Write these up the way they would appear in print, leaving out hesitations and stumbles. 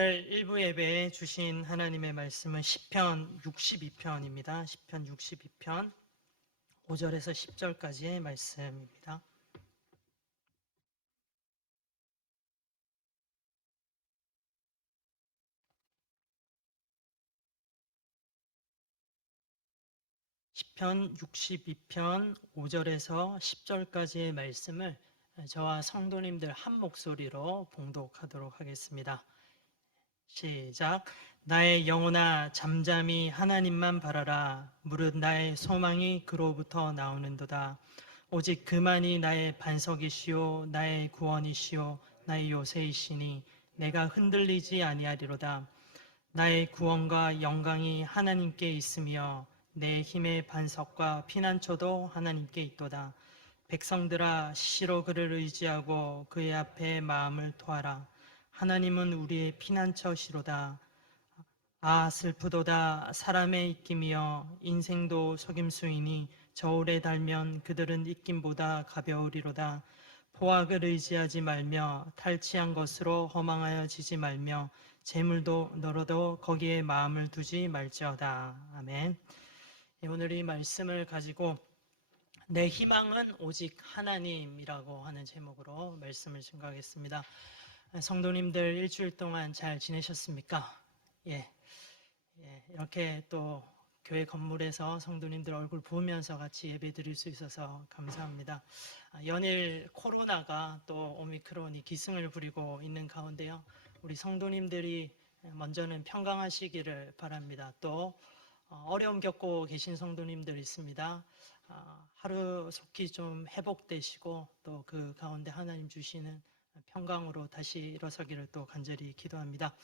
일부 예배에 주신 하나님의 말씀은 시편 62편입니다. 시편 62편 5절에서 10절까지의 말씀입니다. 시편 62편 5절에서 10절까지의 말씀을 저와 성도님들 한 목소리로 봉독하도록 하겠습니다. 시작. 나의 영혼아 잠잠히 하나님만 바라라. 무릇 나의 소망이 그로부터 나오는도다. 오직 그만이 나의 반석이시요 나의 구원이시요 나의 요새이시니 내가 흔들리지 아니하리로다. 나의 구원과 영광이 하나님께 있으며 내 힘의 반석과 피난처도 하나님께 있도다. 백성들아 시시로 그를 의지하고 그의 앞에 마음을 토하라. 하나님은 우리의 피난처시로다. 아 슬프도다. 사람의 입김이여 인생도 속임수이니 저울에 달면 그들은 입김보다 가벼우리로다. 포악을 의지하지 말며 탈취한 것으로 허망하여 지지 말며 재물도 너로도 거기에 마음을 두지 말지어다. 아멘. 오늘 이 말씀을 가지고 내 희망은 오직 하나님이라고 하는 제목으로 말씀을 증거하겠습니다. 성도님들 일주일 동안 잘 지내셨습니까? 이렇게 또 교회 건물에서 성도님들 얼굴 보면서 같이 예배 드릴 수 있어서 감사합니다. 연일 코로나가 또 오미크론이 기승을 부리고 있는 가운데요. 우리 성도님들이 먼저는 평강하시기를 바랍니다. 또 어려움 겪고 계신 성도님들 있습니다. 하루속히 좀 회복되시고 또 그 가운데 하나님 주시는 평강으로 다시 일어서기를 또 간절히 기도합니다.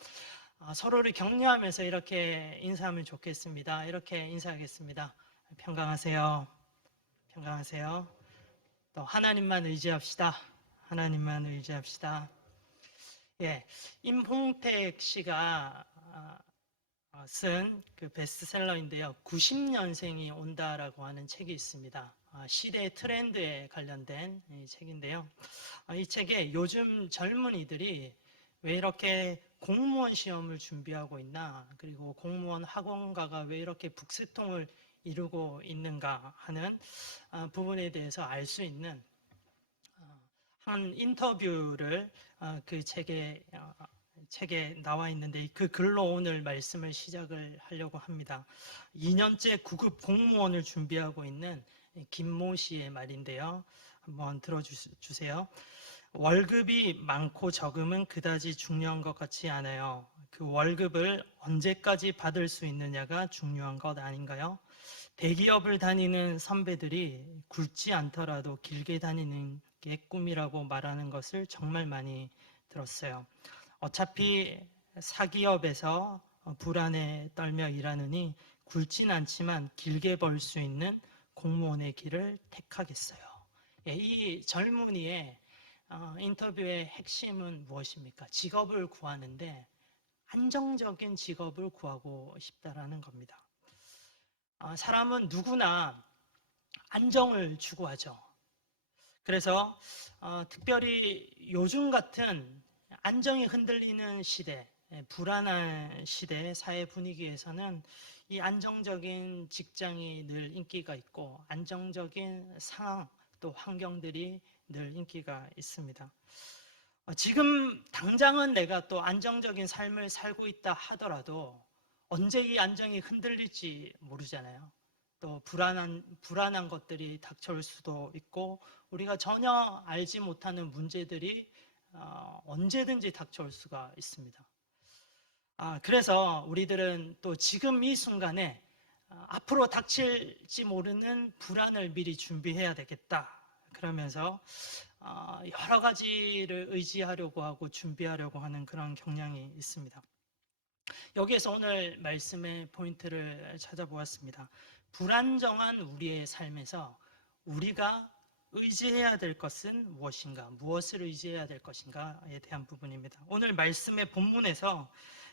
서로를 격려하면서 이렇게 인사하면 좋겠습니다. 이렇게 인사하겠습니다. 평강하세요. 평강하세요. 또 하나님만 의지합시다. 하나님만 의지합시다. 임홍택 씨가 쓴 그 베스트셀러인데요. 90년생이 온다라고 하는 책이 있습니다. 시대 트렌드에 관련된 이 책인데요. 이 책에 요즘 젊은이들이 왜 이렇게 공무원 시험을 준비하고 있나, 그리고 공무원 학원가가 왜 이렇게 북새통을 이루고 있는가 하는 부분에 대해서 알 수 있는 한 인터뷰를 그 책에 나와 있는데 그 글로 오늘 말씀을 시작을 하려고 합니다. 2년째 9급 공무원을 준비하고 있는 김모 씨의 말인데요. 한번 들어주세요. 월급이 많고 적음은 그다지 중요한 것 같지 않아요. 그 월급을 언제까지 받을 수 있느냐가 중요한 것 아닌가요? 대기업을 다니는 선배들이 굵지 않더라도 길게 다니는 게 꿈이라고 말하는 것을 정말 많이 들었어요. 어차피 사기업에서 불안에 떨며 일하느니 굵진 않지만 길게 벌 수 있는 공무원의 길을 택하겠어요. 이 젊은이의 인터뷰의 핵심은 무엇입니까? 직업을 구하는데 안정적인 직업을 구하고 싶다라는 겁니다. 사람은 누구나 안정을 추구하죠. 그래서 특별히 요즘 같은 안정이 흔들리는 시대, 불안한 시대 사회 분위기에서는 이 안정적인 직장이 늘 인기가 있고 안정적인 상황 또 환경들이 늘 인기가 있습니다. 지금 당장은 내가 또 안정적인 삶을 살고 있다 하더라도 언제 이 안정이 흔들릴지 모르잖아요. 또 불안한 것들이 닥쳐올 수도 있고 우리가 전혀 알지 못하는 문제들이 언제든지 닥쳐올 수가 있습니다. 그래서 우리들은 또 지금 이 순간에 앞으로 닥칠지 모르는 불안을 미리 준비해야 되겠다. 그러면서 여러 가지를 의지하려고 하고 준비하려고 하는 그런 경향이 있습니다. 여기에서 오늘 말씀의 포인트를 찾아보았습니다. 불안정한 우리의 삶에서 우리가 의지해야 될 것은 무엇인가, 무엇을 의지해야 될 것인가에 대한 부분입니다. 오늘 말씀의 본문에서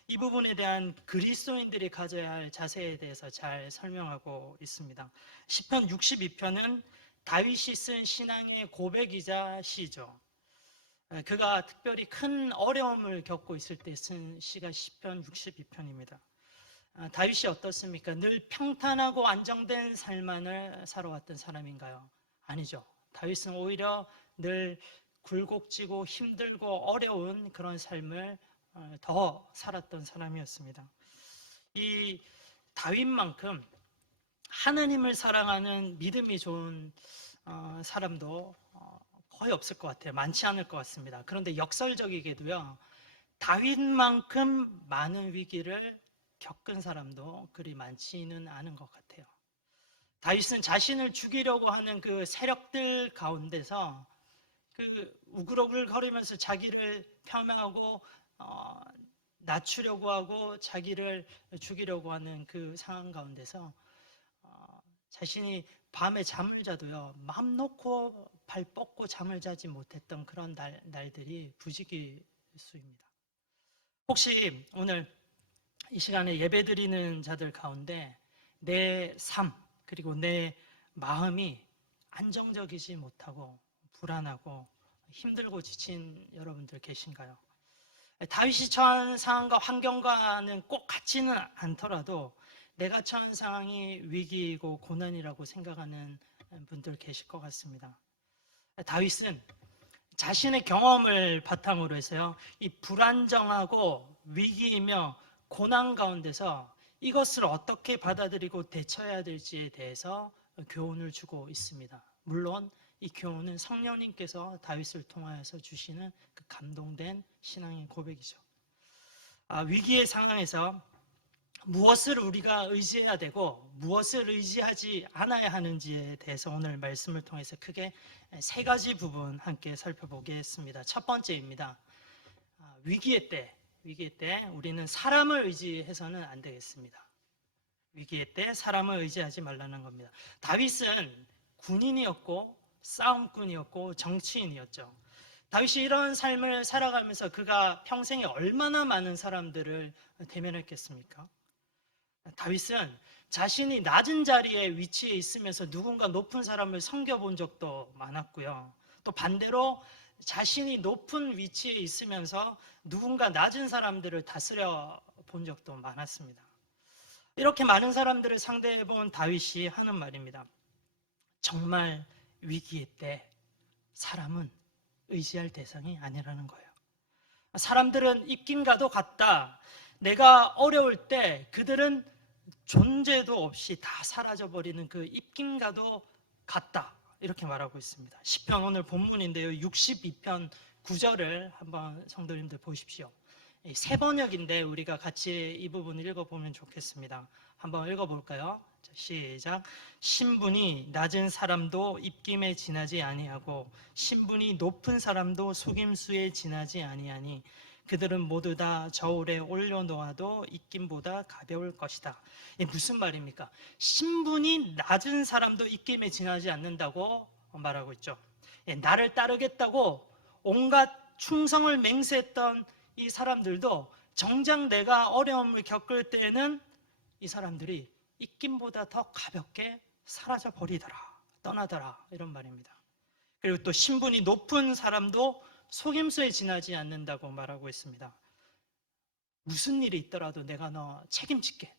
이 부분에 대한 그리스도인들이 가져야 할 자세에 대해서 잘 설명하고 있습니다. 시편 62편은 다윗이 쓴 신앙의 고백이자 시죠. 그가 특별히 큰 어려움을 겪고 있을 때 쓴 시가 시편 62편입니다. 다윗이 어떻습니까? 늘 평탄하고 안정된 삶만을 살아왔던 사람인가요? 아니죠. 다윗은 오히려 늘 굴곡지고 힘들고 어려운 그런 삶을 더 살았던 사람이었습니다. 이 다윗만큼 하느님을 사랑하는 믿음이 좋은 사람도 거의 없을 것 같아요. 많지 않을 것 같습니다. 그런데 역설적이게도요, 다윗만큼 많은 위기를 겪은 사람도 그리 많지는 않은 것 같아요. 다윗은 자신을 죽이려고 하는 그 세력들 가운데서 그 우글우글거리면서 자기를 폄하하고 낮추려고 하고 자기를 죽이려고 하는 그 상황 가운데서 자신이 밤에 잠을 자도요, 맘 놓고 발 뻗고 잠을 자지 못했던 그런 날들이 부지기수입니다. 혹시 오늘 이 시간에 예배드리는 자들 가운데 내 삶 그리고 내 마음이 안정적이지 못하고 불안하고 힘들고 지친 여러분들 계신가요? 다윗이 처한 상황과 환경과는 꼭 같지는 않더라도 내가 처한 상황이 위기이고 고난이라고 생각하는 분들 계실 것 같습니다. 다윗은 자신의 경험을 바탕으로 해서요, 이 불안정하고 위기이며 고난 가운데서 이것을 어떻게 받아들이고 대처해야 될지에 대해서 교훈을 주고 있습니다. 물론 이 교훈은 성령님께서 다윗을 통하여서 주시는 그 감동된 신앙의 고백이죠. 위기의 상황에서 무엇을 우리가 의지해야 되고 무엇을 의지하지 않아야 하는지에 대해서 오늘 말씀을 통해서 크게 세 가지 부분 함께 살펴보겠습니다. 첫 번째입니다. 위기의 때 우리는 사람을 의지해서는 안 되겠습니다. 위기의 때 사람을 의지하지 말라는 겁니다. 다윗은 군인이었고 싸움꾼이었고 정치인이었죠. 다윗이 이런 삶을 살아가면서 그가 평생에 얼마나 많은 사람들을 대면했겠습니까? 다윗은 자신이 낮은 자리에 위치해 있으면서 누군가 높은 사람을 섬겨본 적도 많았고요. 또 반대로 자신이 높은 위치에 있으면서 누군가 낮은 사람들을 다스려 본 적도 많았습니다. 이렇게 많은 사람들을 상대해 본 다윗이 하는 말입니다. 정말 위기의 때 사람은 의지할 대상이 아니라는 거예요. 사람들은 입김과도 같다. 내가 어려울 때 그들은 존재도 없이 다 사라져버리는 그 입김과도 같다. 이렇게 말하고 있습니다. 시편 오늘 본문인데요. 62편 9절을 한번 성도님들 보십시오. 세 번역인데 우리가 같이 이 부분을 읽어보면 좋겠습니다. 한번 읽어볼까요? 자, 시작. 신분이 낮은 사람도 입김에 지나지 아니하고 신분이 높은 사람도 속임수에 지나지 아니하니 그들은 모두 다 저울에 올려놓아도 입김보다 가벼울 것이다. 이게 무슨 말입니까? 신분이 낮은 사람도 입김에 지나지 않는다고 말하고 있죠. 나를 따르겠다고 온갖 충성을 맹세했던 이 사람들도 정작 내가 어려움을 겪을 때에는 이 사람들이 입김보다 더 가볍게 사라져 버리더라, 떠나더라, 이런 말입니다. 그리고 또 신분이 높은 사람도 속임수에 지나지 않는다고 말하고 있습니다. 무슨 일이 있더라도 내가 너 책임질게.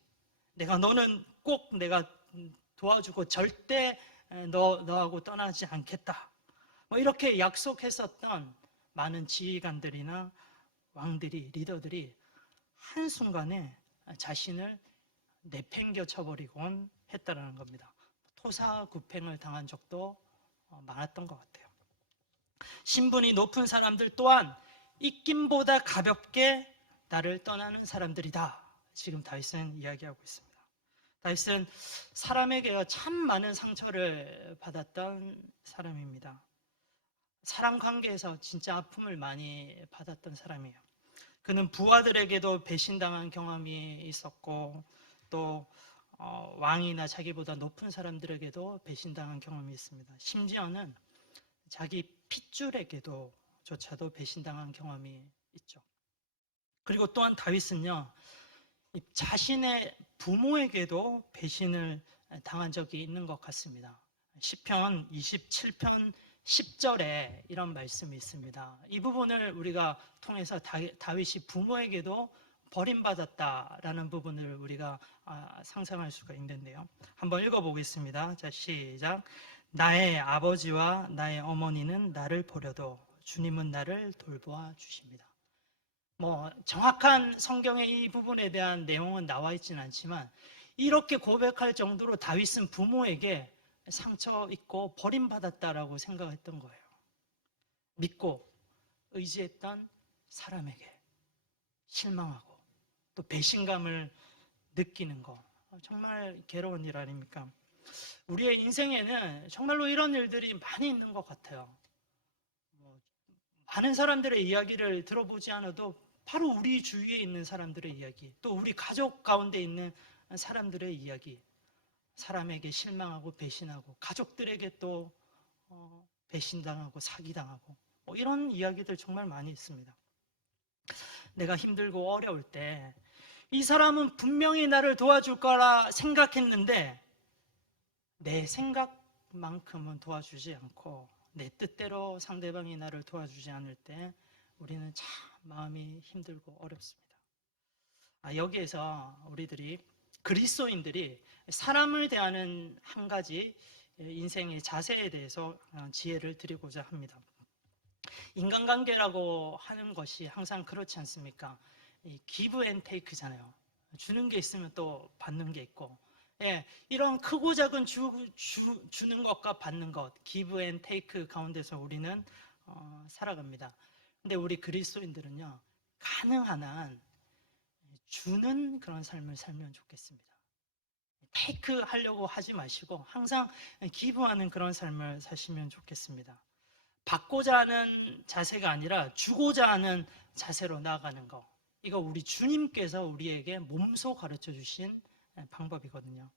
너는 꼭 내가 도와주고 절대 너하고 떠나지 않겠다. 뭐 이렇게 약속했었던 많은 지휘관들이나 왕들이, 리더들이 한순간에 자신을 내팽겨 쳐버리곤 했다는 겁니다. 토사구팽을 당한 적도 많았던 것 같아요. 신분이 높은 사람들 또한 입김보다 가볍게 나를 떠나는 사람들이다. 지금 다윗은 이야기하고 있습니다. 다윗은 사람에게 참 많은 상처를 받았던 사람입니다. 사람 관계에서 진짜 아픔을 많이 받았던 사람이에요. 그는 부하들에게도 배신당한 경험이 있었고 또 왕이나 자기보다 높은 사람들에게도 배신당한 경험이 있습니다. 심지어는 자기 핏줄에게도 조차도 배신당한 경험이 있죠. 그리고 또한 다윗은요, 자신의 부모에게도 배신을 당한 적이 있는 것 같습니다. 시편 27편 10절에 이런 말씀이 있습니다. 이 부분을 우리가 통해서 다윗이 부모에게도 버림받았다라는 부분을 우리가 상상할 수가 있는데요. 한번 읽어보겠습니다. 자, 시작. 나의 아버지와 나의 어머니는 나를 버려도 주님은 나를 돌보아 주십니다. 정확한 성경의 이 부분에 대한 내용은 나와 있지는 않지만 이렇게 고백할 정도로 다윗은 부모에게 상처 입고 버림받았다라고 생각했던 거예요. 믿고 의지했던 사람에게 실망하고 또 배신감을 느끼는 거, 정말 괴로운 일 아닙니까? 우리의 인생에는 정말로 이런 일들이 많이 있는 것 같아요. 많은 사람들의 이야기를 들어보지 않아도 바로 우리 주위에 있는 사람들의 이야기, 또 우리 가족 가운데 있는 사람들의 이야기, 사람에게 실망하고 배신하고 가족들에게 또 배신당하고 사기당하고 이런 이야기들 정말 많이 있습니다. 내가 힘들고 어려울 때 이 사람은 분명히 나를 도와줄 거라 생각했는데 내 생각만큼은 도와주지 않고 내 뜻대로 상대방이 나를 도와주지 않을 때 우리는 참 마음이 힘들고 어렵습니다. 여기에서 우리들이 그리스도인들이 사람을 대하는 한 가지 인생의 자세에 대해서 지혜를 드리고자 합니다. 인간관계라고 하는 것이 항상 그렇지 않습니까? 기브 앤 테이크잖아요. 주는 게 있으면 또 받는 게 있고, 이런 크고 작은 주는 것과 받는 것, 기브 앤 테이크 가운데서 우리는 살아갑니다. 근데 우리 그리스도인들은요, 가능한 한 주는 그런 삶을 살면 좋겠습니다. 테이크 하려고 하지 마시고 항상 기부하는 그런 삶을 사시면 좋겠습니다. 받고자 하는 자세가 아니라 주고자 하는 자세로 나아가는 거, 이거 우리 주님께서 우리에게 몸소 가르쳐 주신 방법이거든요.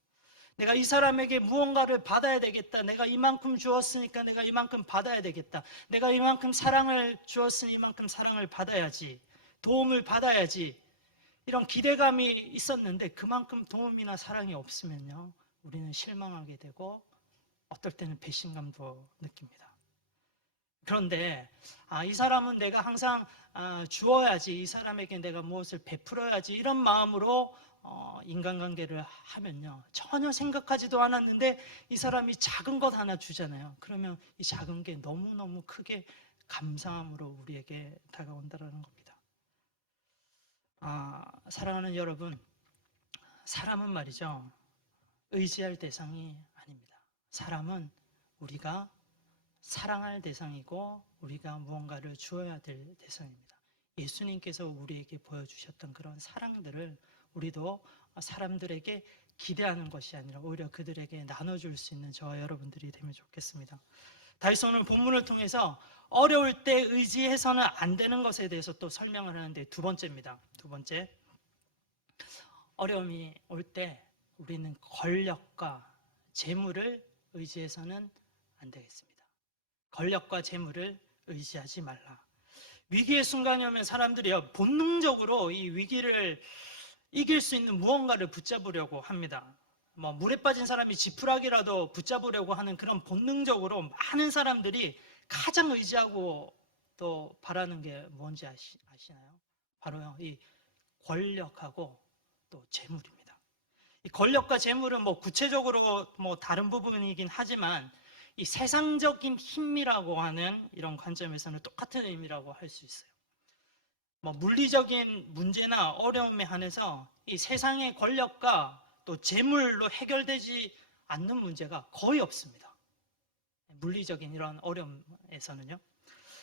내가 이 사람에게 무언가를 받아야 되겠다. 내가 이만큼 주었으니까 내가 이만큼 받아야 되겠다. 내가 이만큼 사랑을 주었으니 이만큼 사랑을 받아야지. 도움을 받아야지. 이런 기대감이 있었는데 그만큼 도움이나 사랑이 없으면요, 우리는 실망하게 되고 어떨 때는 배신감도 느낍니다. 그런데 이 사람은 내가 항상 주어야지, 이 사람에게 내가 무엇을 베풀어야지, 이런 마음으로 인간관계를 하면요, 전혀 생각하지도 않았는데 이 사람이 작은 것 하나 주잖아요. 그러면 이 작은 게 너무너무 크게 감사함으로 우리에게 다가온다는 겁니다. 사랑하는 여러분, 사람은 말이죠, 의지할 대상이 아닙니다. 사람은 우리가 사랑할 대상이고 우리가 무언가를 주어야 될 대상입니다. 예수님께서 우리에게 보여주셨던 그런 사랑들을 우리도 사람들에게 기대하는 것이 아니라 오히려 그들에게 나눠줄 수 있는 저와 여러분들이 되면 좋겠습니다. 다윗은 오늘 본문을 통해서 어려울 때 의지해서는 안 되는 것에 대해서 또 설명을 하는데, 두 번째입니다. 두 번째, 어려움이 올 때 우리는 권력과 재물을 의지해서는 안 되겠습니다. 권력과 재물을 의지하지 말라. 위기의 순간이 오면 사람들이 본능적으로 이 위기를 이길 수 있는 무언가를 붙잡으려고 합니다. 물에 빠진 사람이 지푸라기라도 붙잡으려고 하는 그런 본능적으로 많은 사람들이 가장 의지하고 또 바라는 게 뭔지 아시나요? 바로요, 이 권력하고 또 재물입니다. 이 권력과 재물은 구체적으로 다른 부분이긴 하지만 이 세상적인 힘이라고 하는 이런 관점에서는 똑같은 의미라고 할 수 있어요. 물리적인 문제나 어려움에 한해서 이 세상의 권력과 또 재물로 해결되지 않는 문제가 거의 없습니다. 물리적인 이런 어려움에서는요.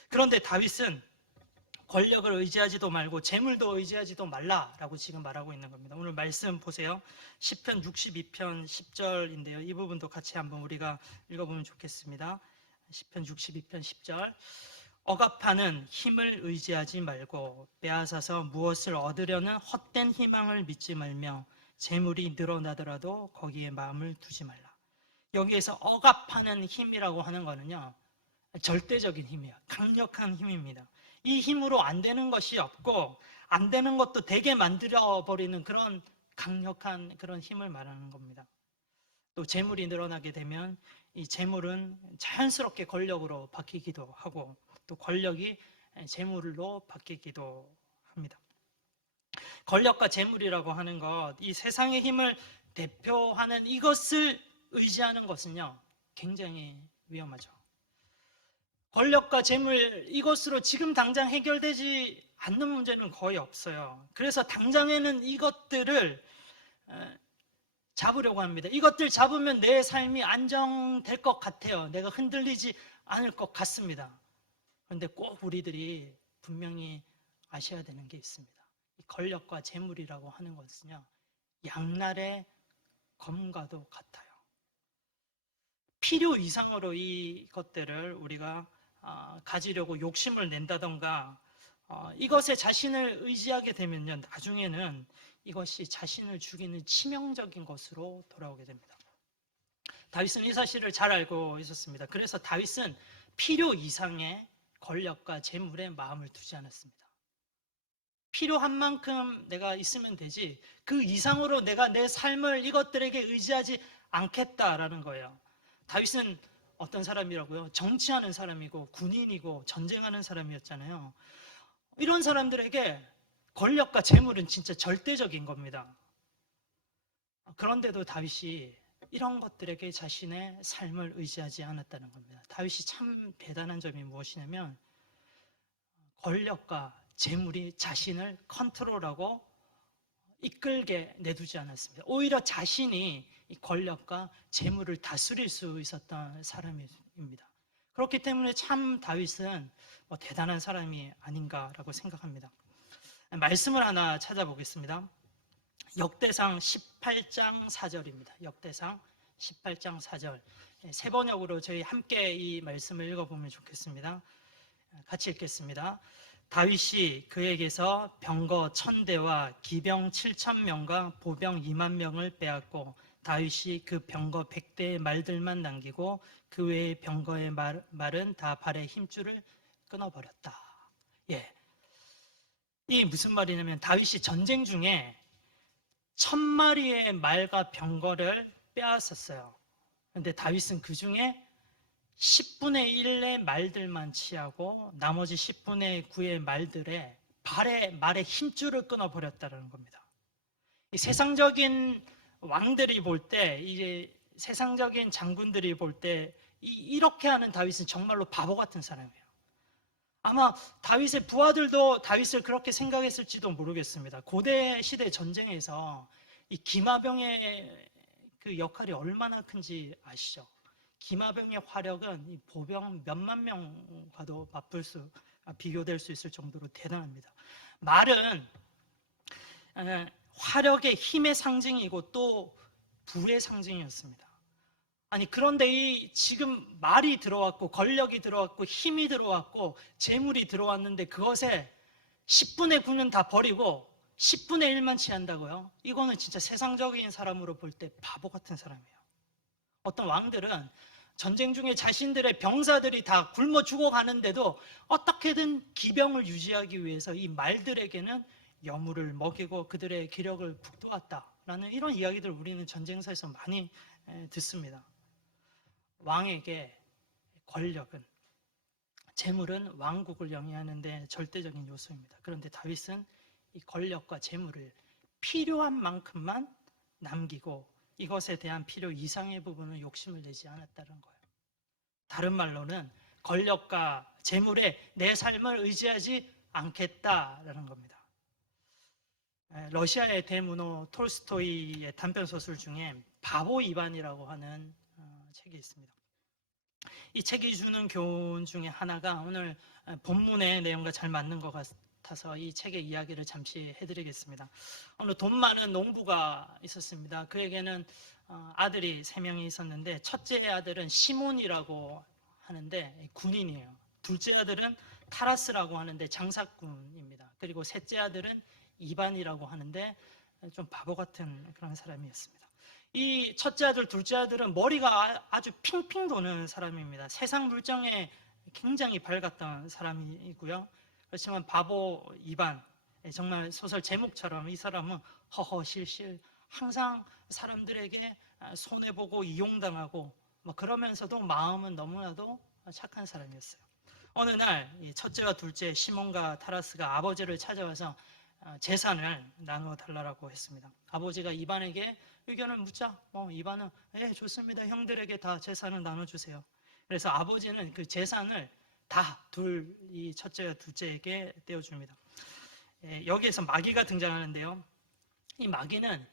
그런데 다윗은 권력을 의지하지도 말고 재물도 의지하지도 말라라고 지금 말하고 있는 겁니다. 오늘 말씀 보세요. 시편 62편 10절인데요. 이 부분도 같이 한번 우리가 읽어보면 좋겠습니다. 시편 62편 10절. 억압하는 힘을 의지하지 말고 빼앗아서 무엇을 얻으려는 헛된 희망을 믿지 말며 재물이 늘어나더라도 거기에 마음을 두지 말라. 여기에서 억압하는 힘이라고 하는 거는요, 절대적인 힘이에요. 강력한 힘입니다. 이 힘으로 안 되는 것이 없고 안 되는 것도 되게 만들어버리는 그런 강력한 그런 힘을 말하는 겁니다. 또 재물이 늘어나게 되면 이 재물은 자연스럽게 권력으로 바뀌기도 하고 또 권력이 재물로 바뀌기도 합니다. 권력과 재물이라고 하는 것, 이 세상의 힘을 대표하는 이것을 의지하는 것은요, 굉장히 위험하죠. 권력과 재물, 이것으로 지금 당장 해결되지 않는 문제는 거의 없어요. 그래서 당장에는 이것들을 잡으려고 합니다. 이것들 잡으면 내 삶이 안정될 것 같아요. 내가 흔들리지 않을 것 같습니다. 그런데 꼭 우리들이 분명히 아셔야 되는 게 있습니다. 이 권력과 재물이라고 하는 것은요, 양날의 검과도 같아요. 필요 이상으로 이것들을 우리가 가지려고 욕심을 낸다던가 이것에 자신을 의지하게 되면요, 나중에는 이것이 자신을 죽이는 치명적인 것으로 돌아오게 됩니다. 다윗은 이 사실을 잘 알고 있었습니다. 그래서 다윗은 필요 이상의 권력과 재물에 마음을 두지 않았습니다. 필요한 만큼 내가 있으면 되지 그 이상으로 내가 내 삶을 이것들에게 의지하지 않겠다라는 거예요. 다윗은 어떤 사람이라고요? 정치하는 사람이고 군인이고 전쟁하는 사람이었잖아요. 이런 사람들에게 권력과 재물은 진짜 절대적인 겁니다. 그런데도 다윗이 이런 것들에게 자신의 삶을 의지하지 않았다는 겁니다. 다윗이 참 대단한 점이 무엇이냐면 권력과 재물이 자신을 컨트롤하고 이끌게 내두지 않았습니다. 오히려 자신이 이 권력과 재물을 다스릴 수 있었던 사람입니다. 그렇기 때문에 참 다윗은 대단한 사람이 아닌가라고 생각합니다. 말씀을 하나 찾아보겠습니다. 역대상 18장 4절입니다. 역대상 18장 4절. 세 번역으로 저희 함께 이 말씀을 읽어보면 좋겠습니다. 같이 읽겠습니다. 다윗이 그에게서 병거 1000대와 기병 7000명과 보병 2만 명을 빼앗고 다윗이 그 병거 100대의 말들만 남기고 그 외의 병거의 말은 다 발의 힘줄을 끊어버렸다. 예, 이 무슨 말이냐면 다윗이 전쟁 중에 1000마리의 말과 병거를 빼앗았어요. 그런데 다윗은 그 중에 10분의 1의 말들만 취하고 나머지 10분의 9의 말들의 말의 힘줄을 끊어버렸다는 겁니다. 이 세상적인 왕들이 볼 때, 이제 세상적인 장군들이 볼 때 이렇게 하는 다윗은 정말로 바보 같은 사람이에요. 아마 다윗의 부하들도 다윗을 그렇게 생각했을지도 모르겠습니다. 고대 시대 전쟁에서 이 기마병의 그 역할이 얼마나 큰지 아시죠? 기마병의 화력은 이 보병 몇만 명과도 비교될 수 있을 정도로 대단합니다. 말은 화력의 힘의 상징이고 또 부의 상징이었습니다. 아니 그런데 지금 말이 들어왔고 권력이 들어왔고 힘이 들어왔고 재물이 들어왔는데 그것에 10분의 9는 다 버리고 10분의 1만 취한다고요? 이거는 진짜 세상적인 사람으로 볼 때 바보 같은 사람이에요. 어떤 왕들은 전쟁 중에 자신들의 병사들이 다 굶어 죽어가는데도 어떻게든 기병을 유지하기 위해서 이 말들에게는 여물을 먹이고 그들의 기력을 북돋았다라는 이런 이야기들을 우리는 전쟁사에서 많이 듣습니다. 왕에게 권력은, 재물은 왕국을 영위하는데 절대적인 요소입니다. 그런데 다윗은 이 권력과 재물을 필요한 만큼만 남기고 이것에 대한 필요 이상의 부분은 욕심을 내지 않았다는 거예요. 다른 말로는 권력과 재물에 내 삶을 의지하지 않겠다라는 겁니다. 러시아의 대문호 톨스토이의 단편소설 중에 바보 이반이라고 하는 책이 있습니다. 이 책이 주는 교훈 중에 하나가 오늘 본문의 내용과 잘 맞는 것 같아서 이 책의 이야기를 잠시 해드리겠습니다. 어느 돈 많은 농부가 있었습니다. 그에게는 아들이 3명이 있었는데 첫째 아들은 시몬이라고 하는데 군인이에요. 둘째 아들은 타라스라고 하는데 장사꾼입니다. 그리고 셋째 아들은 이반이라고 하는데 좀 바보 같은 그런 사람이었습니다. 이 첫째 아들, 둘째 아들은 머리가 아주 핑핑 도는 사람입니다. 세상 물정에 굉장히 밝았던 사람이고요. 그렇지만 바보 이반, 정말 소설 제목처럼 이 사람은 허허실실 항상 사람들에게 손해보고 이용당하고 뭐 그러면서도 마음은 너무나도 착한 사람이었어요. 어느 날 첫째와 둘째 시몬과 타라스가 아버지를 찾아와서 재산을 나누어 달라고 했습니다. 아버지가 이반에게 의견을 묻자 이반은 좋습니다. 형들에게 다 재산을 나눠주세요. 그래서 아버지는 그 재산을 다 이 첫째와 둘째에게 떼어줍니다. 여기에서 마귀가 등장하는데요. 이 마귀는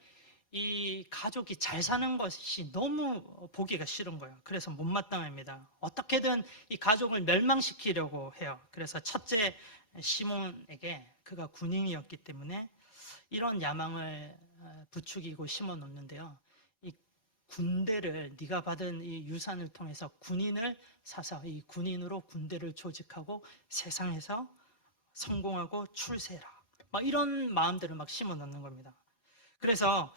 이 가족이 잘 사는 것이 너무 보기가 싫은 거예요. 그래서 못마땅합니다. 어떻게든 이 가족을 멸망시키려고 해요. 그래서 첫째 시몬에게 그가 군인이었기 때문에 이런 야망을 부추기고 심어 놓는데요. 이 군대를 네가 받은 이 유산을 통해서 군인을 사서 이 군인으로 군대를 조직하고 세상에서 성공하고 출세해라. 막 이런 마음들을 막 심어 놓는 겁니다. 그래서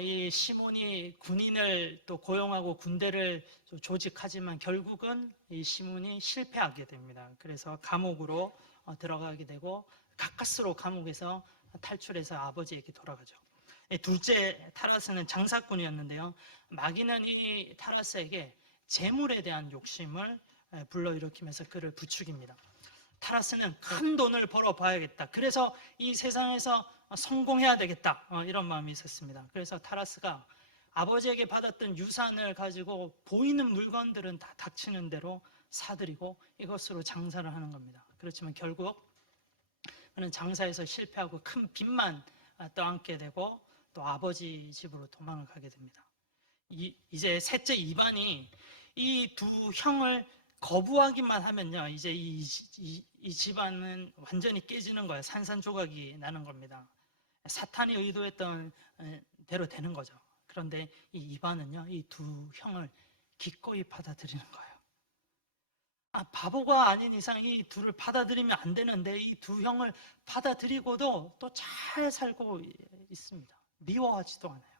이 시몬이 군인을 또 고용하고 군대를 조직하지만 결국은 이 시몬이 실패하게 됩니다. 그래서 감옥으로 들어가게 되고 가까스로 감옥에서 탈출해서 아버지에게 돌아가죠. 둘째 타라스는 장사꾼이었는데요. 마귀는 이 타라스에게 재물에 대한 욕심을 불러일으키면서 그를 부추깁니다. 타라스는 큰 돈을 벌어봐야겠다. 그래서 이 세상에서 성공해야 되겠다. 이런 마음이 있었습니다. 그래서 타라스가 아버지에게 받았던 유산을 가지고 보이는 물건들은 다 닥치는 대로 사들이고 이것으로 장사를 하는 겁니다. 그렇지만 결국 그는 장사에서 실패하고 큰 빚만 떠안게 되고 또 아버지 집으로 도망을 가게 됩니다. 이제 셋째 이반이 이 두 형을 거부하기만 하면요, 이제 이 집안은 완전히 깨지는 거예요. 산산조각이 나는 겁니다. 사탄이 의도했던 대로 되는 거죠. 그런데 이 이반은요, 이 두 형을 기꺼이 받아들이는 거예요. 바보가 아닌 이상 이 둘을 받아들이면 안 되는데 이 두 형을 받아들이고도 또 잘 살고 있습니다. 미워하지도 않아요.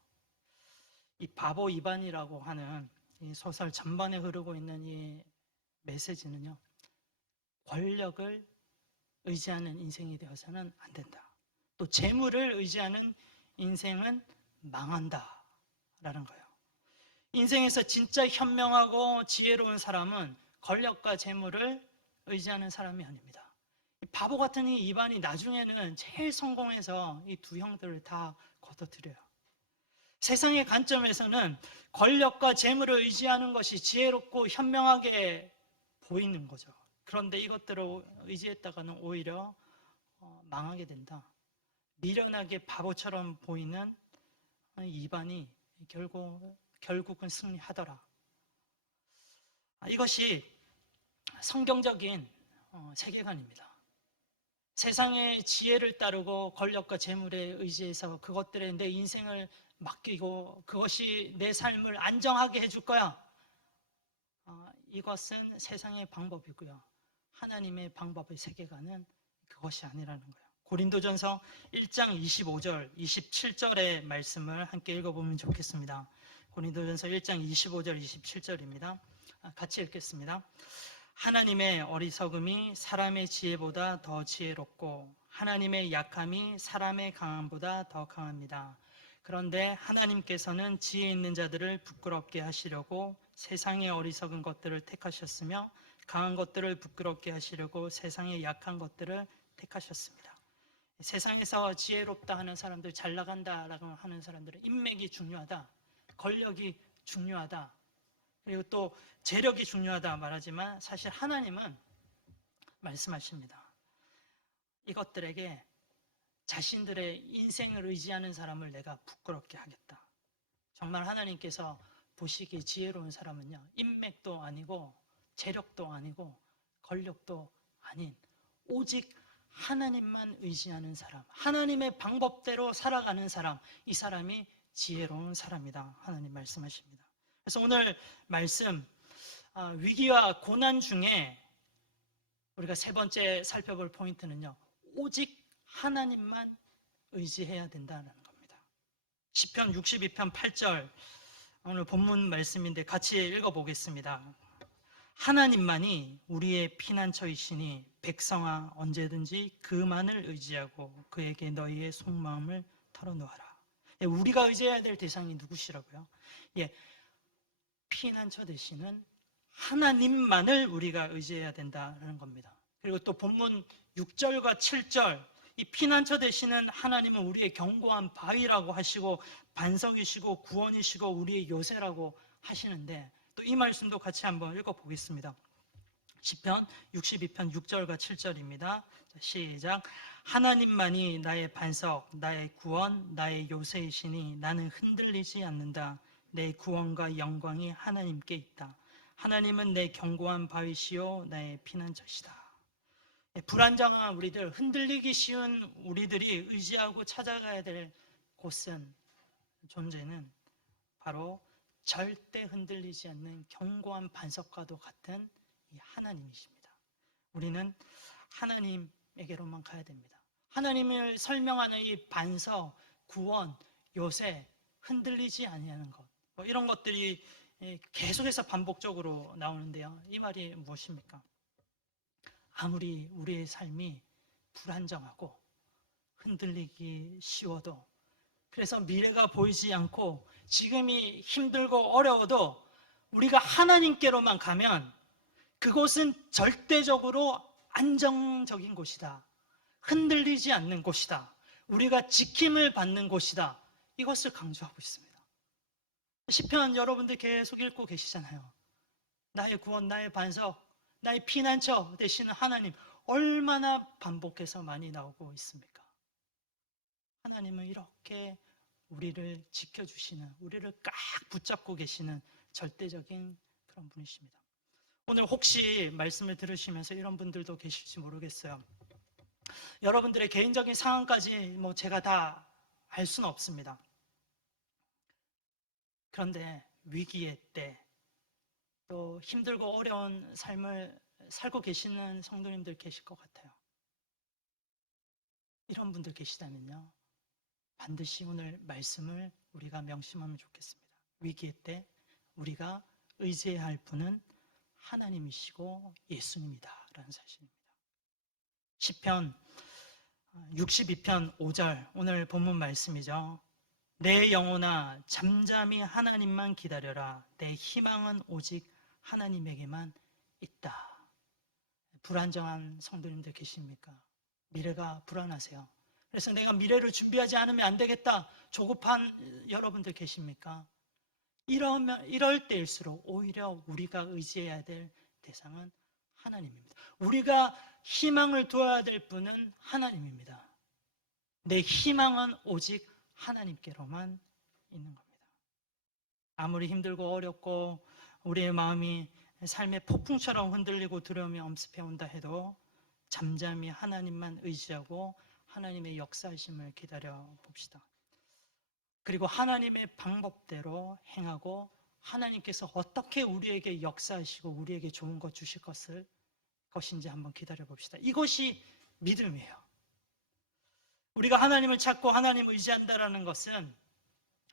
이 바보 이반이라고 하는 이 소설 전반에 흐르고 있는 이 메시지는요, 권력을 의지하는 인생이 되어서는 안 된다. 또 재물을 의지하는 인생은 망한다 라는 거예요. 인생에서 진짜 현명하고 지혜로운 사람은 권력과 재물을 의지하는 사람이 아닙니다. 바보 같은 이 이반이 나중에는 제일 성공해서 이 두 형들을 다 거둬들여요. 세상의 관점에서는 권력과 재물을 의지하는 것이 지혜롭고 현명하게 보이는 거죠. 그런데 이것들을 의지했다가는 오히려 망하게 된다. 미련하게 바보처럼 보이는 이반이 결국은 승리하더라. 이것이 성경적인 세계관입니다. 세상의 지혜를 따르고 권력과 재물에 의지해서 그것들에 내 인생을 맡기고 그것이 내 삶을 안정하게 해줄 거야. 이것은 세상의 방법이고요. 하나님의 방법의 세계관은 그것이 아니라는 거예요. 고린도전서 1장 25절, 27절의 말씀을 함께 읽어보면 좋겠습니다. 고린도전서 1장 25절, 27절입니다. 같이 읽겠습니다. 하나님의 어리석음이 사람의 지혜보다 더 지혜롭고 하나님의 약함이 사람의 강함보다 더 강합니다. 그런데 하나님께서는 지혜 있는 자들을 부끄럽게 하시려고 세상의 어리석은 것들을 택하셨으며 강한 것들을 부끄럽게 하시려고 세상의 약한 것들을 택하셨습니다. 세상에서 지혜롭다 하는 사람들, 잘 나간다라고 하는 사람들은 인맥이 중요하다, 권력이 중요하다, 그리고 또 재력이 중요하다 말하지만 사실 하나님은 말씀하십니다. 이것들에게 자신들의 인생을 의지하는 사람을 내가 부끄럽게 하겠다. 정말 하나님께서 보시기에 지혜로운 사람은요, 인맥도 아니고 재력도 아니고 권력도 아닌 오직 하나님만 의지하는 사람, 하나님의 방법대로 살아가는 사람, 이 사람이 지혜로운 사람이다. 하나님 말씀하십니다. 그래서 오늘 말씀, 위기와 고난 중에 우리가 세 번째 살펴볼 포인트는요, 오직 하나님만 의지해야 된다는 겁니다. 시편 62편 8절, 오늘 본문 말씀인데 같이 읽어보겠습니다. 하나님만이 우리의 피난처이시니 백성아 언제든지 그만을 의지하고 그에게 너희의 속마음을 털어놓아라. 우리가 의지해야 될 대상이 누구시라고요? 피난처 되시는 하나님만을 우리가 의지해야 된다는 겁니다. 그리고 또 본문 6절과 7절, 이 피난처 되시는 하나님은 우리의 견고한 바위라고 하시고 반석이시고 구원이시고 우리의 요새라고 하시는데, 또 이 말씀도 같이 한번 읽어보겠습니다. 시편 62편 6절과 7절입니다. 시작. 하나님만이 나의 반석, 나의 구원, 나의 요새이시니 나는 흔들리지 않는다. 내 구원과 영광이 하나님께 있다. 하나님은 내 견고한 바위시요 나의 피난처시다. 불안정한 우리들, 흔들리기 쉬운 우리들이 의지하고 찾아가야 될 곳은, 존재는 바로 절대 흔들리지 않는 견고한 반석과도 같은 이 하나님이십니다. 우리는 하나님에게로만 가야 됩니다. 하나님을 설명하는 이 반석, 구원, 요새, 흔들리지 아니하는 것, 이런 것들이 계속해서 반복적으로 나오는데요. 이 말이 무엇입니까? 아무리 우리의 삶이 불안정하고 흔들리기 쉬워도, 그래서 미래가 보이지 않고 지금이 힘들고 어려워도 우리가 하나님께로만 가면 그곳은 절대적으로 안정적인 곳이다. 흔들리지 않는 곳이다. 우리가 지킴을 받는 곳이다. 이것을 강조하고 있습니다. 시편 여러분들 계속 읽고 계시잖아요. 나의 구원, 나의 반석, 나의 피난처 되시는 하나님, 얼마나 반복해서 많이 나오고 있습니까? 하나님은 이렇게 우리를 지켜주시는, 우리를 꽉 붙잡고 계시는 절대적인 그런 분이십니다. 오늘 혹시 말씀을 들으시면서 이런 분들도 계실지 모르겠어요. 여러분들의 개인적인 상황까지 제가 다 알 수는 없습니다. 그런데 위기의 때, 또 힘들고 어려운 삶을 살고 계시는 성도님들 계실 것 같아요. 이런 분들 계시다면요, 반드시 오늘 말씀을 우리가 명심하면 좋겠습니다. 위기의 때 우리가 의지해야 할 분은 하나님이시고 예수님이다 라는 사실입니다. 시편 62편 5절, 오늘 본문 말씀이죠. 내 영혼아 잠잠히 하나님만 기다려라. 내 희망은 오직 하나님에게만 있다. 불안정한 성도님들 계십니까? 미래가 불안하세요? 그래서 내가 미래를 준비하지 않으면 안 되겠다, 조급한 여러분들 계십니까? 이럴 때일수록 오히려 우리가 의지해야 될 대상은 하나님입니다. 우리가 희망을 두어야 될 분은 하나님입니다. 내 희망은 오직 하나님께로만 있는 겁니다. 아무리 힘들고 어렵고 우리의 마음이 삶의 폭풍처럼 흔들리고 두려움이 엄습해 온다 해도 잠잠히 하나님만 의지하고 하나님의 역사하심을 기다려 봅시다. 그리고 하나님의 방법대로 행하고 하나님께서 어떻게 우리에게 역사하시고 우리에게 좋은 것 주실 것인지 한번 기다려 봅시다. 이것이 믿음이에요. 우리가 하나님을 찾고 하나님을 의지한다는 것은,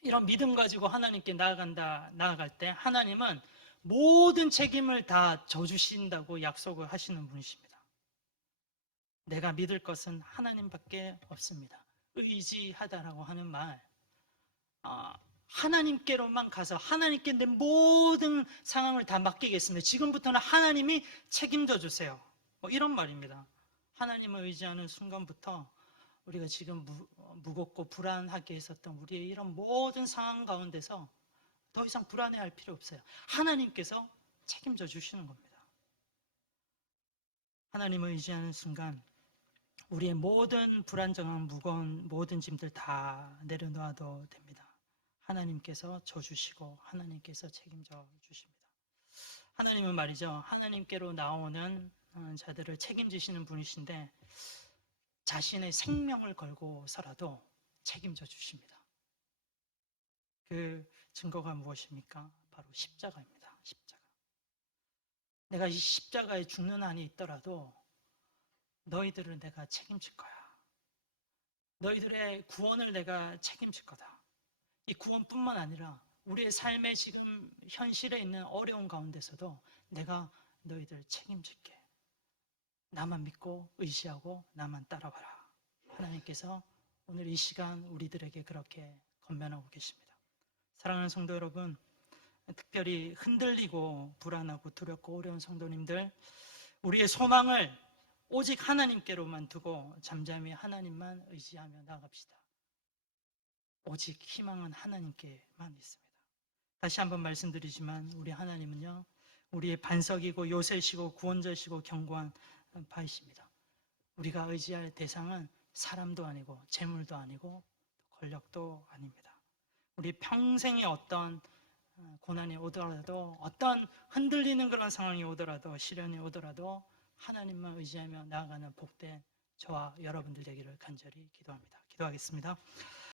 이런 믿음 가지고 하나님께 나아갈 때 하나님은 모든 책임을 다 져주신다고 약속을 하시는 분이십니다. 내가 믿을 것은 하나님밖에 없습니다. 의지하다라고 하는 말, 하나님께로만 가서 하나님께 내 모든 상황을 다 맡기겠습니다. 지금부터는 하나님이 책임져 주세요. 이런 말입니다. 하나님을 의지하는 순간부터 우리가 지금 무겁고 불안하게 있었던 우리의 이런 모든 상황 가운데서 더 이상 불안해할 필요 없어요. 하나님께서 책임져 주시는 겁니다. 하나님을 의지하는 순간 우리의 모든 불안정한 무거운 모든 짐들 다 내려놓아도 됩니다. 하나님께서 져주시고 하나님께서 책임져 주십니다. 하나님은 말이죠, 하나님께로 나오는 자들을 책임지시는 분이신데 자신의 생명을 걸고서라도 책임져 주십니다. 그 증거가 무엇입니까? 바로 십자가입니다. 십자가. 내가 이 십자가에 죽는 한이 있더라도 너희들을 내가 책임질 거야. 너희들의 구원을 내가 책임질 거다. 이 구원뿐만 아니라 우리의 삶의 지금 현실에 있는 어려운 가운데서도 내가 너희들 책임질게. 나만 믿고 의지하고 나만 따라와라. 하나님께서 오늘 이 시간 우리들에게 그렇게 권면하고 계십니다. 사랑하는 성도 여러분, 특별히 흔들리고 불안하고 두렵고 어려운 성도님들, 우리의 소망을 오직 하나님께로만 두고 잠잠히 하나님만 의지하며 나아갑시다. 오직 희망은 하나님께만 있습니다. 다시 한번 말씀드리지만 우리 하나님은요, 우리의 반석이고 요새시고 구원자시고 견고한 바이십니다. 우리가 의지할 대상은 사람도 아니고 재물도 아니고 권력도 아닙니다. 우리 평생에 어떤 고난이 오더라도, 어떤 흔들리는 그런 상황이 오더라도, 시련이 오더라도 하나님만 의지하며 나아가는 복된 저와 여러분들 되기를 간절히 기도합니다. 기도하겠습니다.